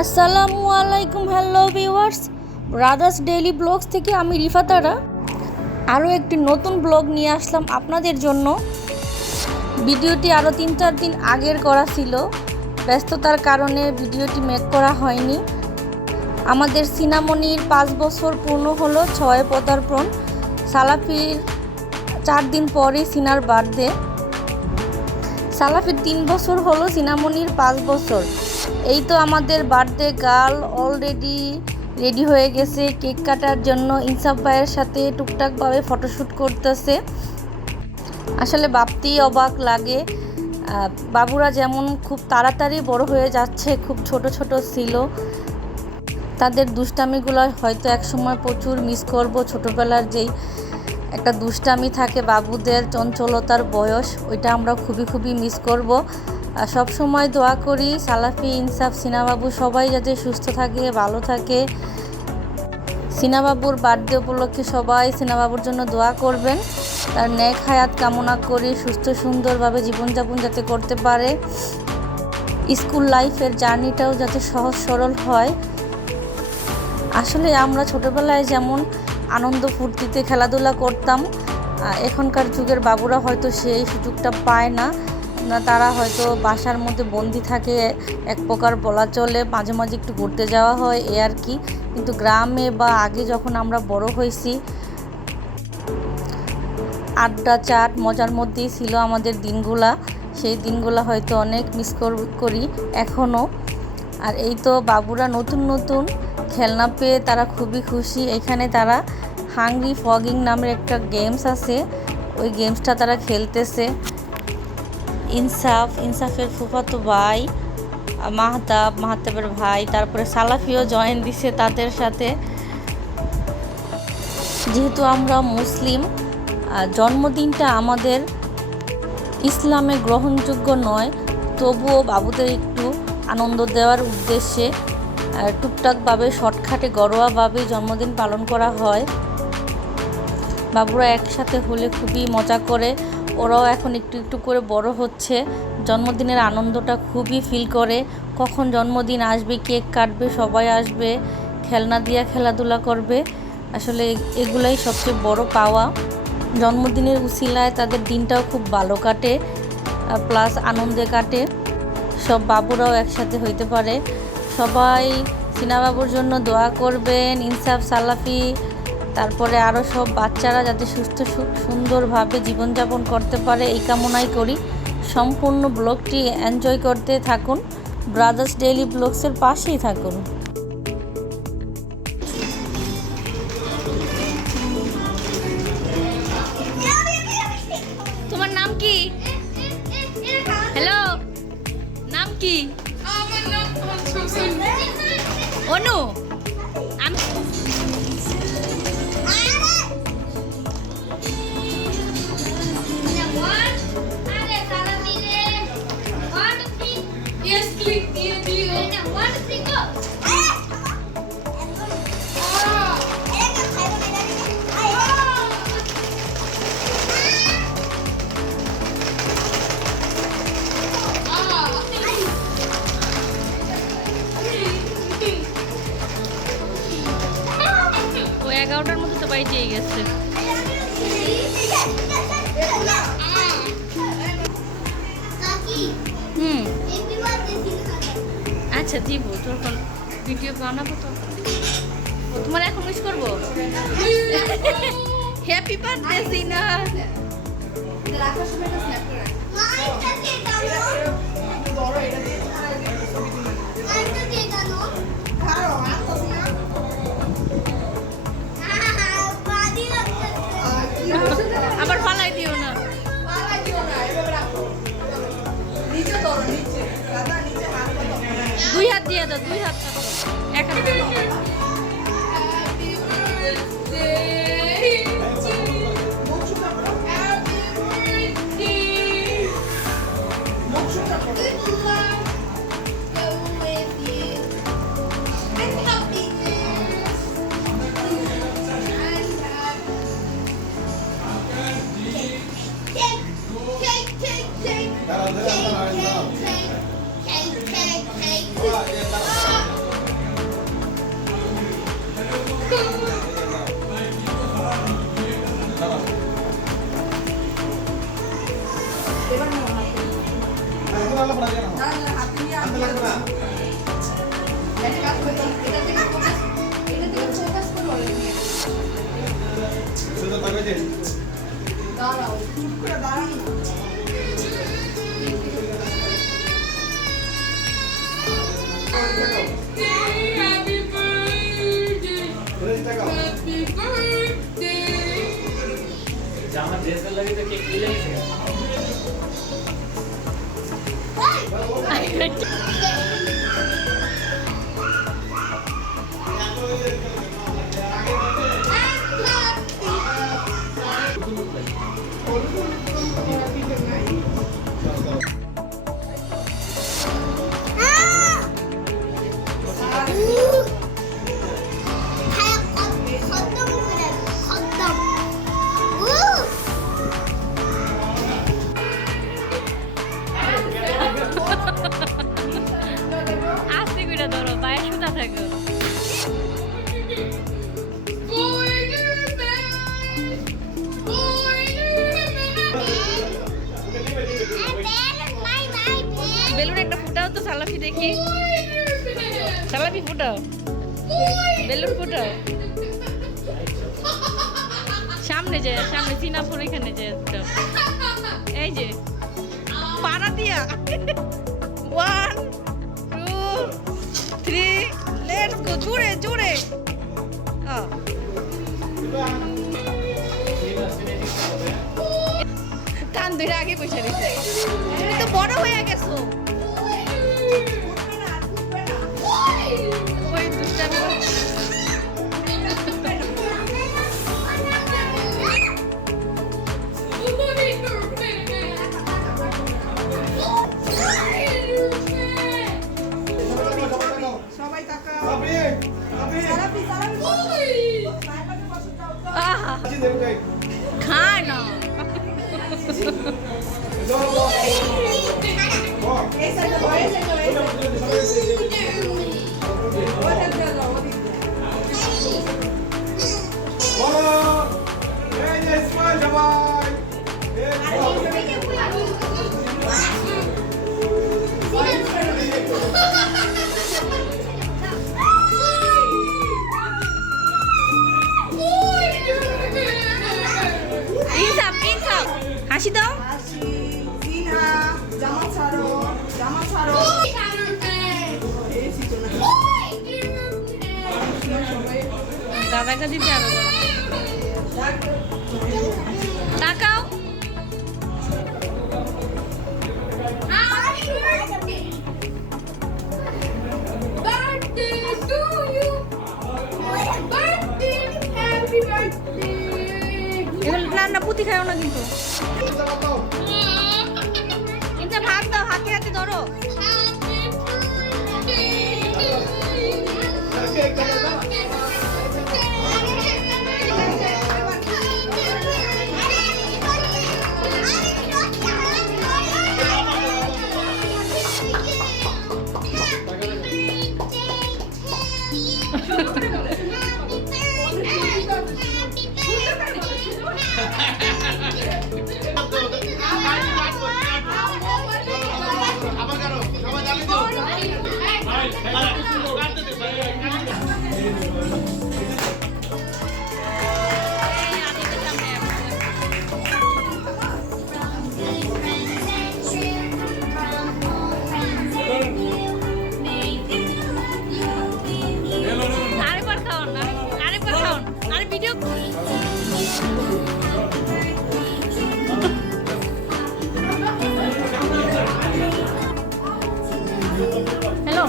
আসসালামু আলাইকুম, hello viewers, brothers daily blogs থেকে আমি রিফাতারা আরও একটি নতুন ব্লগ নিয়ে আসলাম আপনাদের জন্য। ভিডিওটি আরও 3-4 দিন আগের করা ছিল, ব্যস্ততার কারণে ভিডিওটি মেক করা হয়নি। আমাদের সিনামনির 5 বছর পূর্ণ হলো 6 পদার্পণ। সালাফির 4 দিন পরই সিনার বার্থডে। সালাফির 3 বছর হলো, সিনামনির 5 বছর। এই তো আমাদের বার্থডে গার্ল অলরেডি রেডি হয়ে গেছে কেক কাটার জন্য। ইনসাফ ভাইয়ের সাথে টুকটাকভাবে ফটোশ্যুট করতেছে। আসলে ভাবতেই অবাক লাগে, বাবুরা যেমন খুব তাড়াতাড়ি বড় হয়ে যাচ্ছে, খুব ছোট ছোট ছিল। তাদের দুষ্টামিগুলো হয়তো একসময় প্রচুর মিস করব। ছোটোবেলার যেই একটা দুষ্টামি থাকে বাবুদের, চঞ্চলতার বয়স, ওইটা আমরা খুবই মিস করব। সব সময় দোয়া করি সালাফি, ইনসাফ, সিনাবাবু সবাই যাতে সুস্থ থাকে, ভালো থাকে। সিনাবাবুর বার্থডে উপলক্ষে সবাই সিনাবাবুর জন্য দোয়া করবেন। তার নেক হায়াত কামনা করি, সুস্থ সুন্দরভাবে জীবনযাপন যাতে করতে পারে, স্কুল লাইফের জার্নিটাও যাতে সহজ সরল হয়। আসলে আমরা ছোটোবেলায় যেমন আনন্দ ফুর্তিতে খেলাধুলা করতাম, এখনকার যুগের বাবুরা হয়তো সেই সুযোগটা পায় না। তারা হয়তো বাসার মধ্যে বন্দি থাকে, এক প্রকার বলা চলে। মাঝে মাঝে একটু ঘুরতে যাওয়া হয়, এ আর কি। কিন্তু গ্রামে বা আগে যখন আমরা বড় হয়েছি, আড্ডা চাট মজার মধ্যেই ছিল আমাদের দিনগুলা। সেই দিনগুলা হয়তো অনেক মিস করি এখনও। আর এই তো বাবুরা নতুন নতুন খেলনা পেয়ে তারা খুবই খুশি। এখানে তারা হাংরি ফগিং নামের একটা গেমস আছে, ওই গেমসটা তারা খেলতেছে। ইনসাফের ফুফাতো ভাই মাহতাবের ভাই, তারপরে সালাফিও জয়েন দিছে তাদের সাথে। যেহেতু আমরা মুসলিম, জন্মদিনটা আমাদের ইসলামে গ্রহণযোগ্য নয়, তবুও বাবুদের একটু আনন্দ দেওয়ার উদ্দেশ্যে টুকটাকভাবে শর্টকাটে ঘরোয়াভাবেই জন্মদিন পালন করা হয়। বাবুরা একসাথে হলে খুবই মজা করে। ওরাও এখন একটু করে বড় হচ্ছে, জন্মদিনের আনন্দটা খুবই ফিল করে। কখন জন্মদিন আসবে, কেক কাটবে, সবাই আসবে, খেলনা দিয়ে খেলাধুলা করবে। আসলে এগুলাই সবচেয়ে বড় পাওয়া। জন্মদিনের উছিলায় তাদের দিনটাও খুব ভালো কাটে, প্লাস আনন্দে কাটে। সব বাবুরাও একসাথে হইতে পারে। সবাই সিনাবাবুর জন্য দোয়া করবেন, ইনসাফ, সালাফি, তারপরে আরও সব বাচ্চারা যাতে সুস্থ সুন্দরভাবে জীবনযাপন করতে পারে, এই কামনাই করি। সম্পূর্ণ ব্লগটি এনজয় করতে থাকুন, ব্রাদার্স ডেইলি ব্লগসের পাশেই থাকুন। তোমার নাম কি? হ্যালো, নাম কি? অনু। আমি ও 11টার মধ্যে তো বাইরে গেছে। আচ্ছা দিব, তখন ভিডিও বানাবো তো। তোমার এখন উইশ করবো, হ্যাপি বার্থডে সিনা। আবার ফালাই দিও না, দুই হাত দিয়ে দাও, দুই হাত, এক হাত। Happy birthday. Happy birthday. জামা ড্রেস লাগে তো কেক নিয়ে যাইছে আস্তে করে ধরো পায়ে সুতা থাকো বেলুন একটা ফুটাও তো সালাফি দেখি সালাফি ফুটাও বেলুন ফুটাও সামনে যে সামনে সিনাপুর এখানে যে এই যে পাড়া দিয়া 1 2 3 লেটস গো জোরে জোরে কান ধরে আগে বসে রয়েছে তুমি তো বড় হয়ে গেছো ওই দুষ্টামি খায় না হাসি দাও দাদা কাছে আরো তাকাও না পুঁতি খাও না কিন্তু এটা ভাত দাও হাতে হাতে ধরো হ্যালো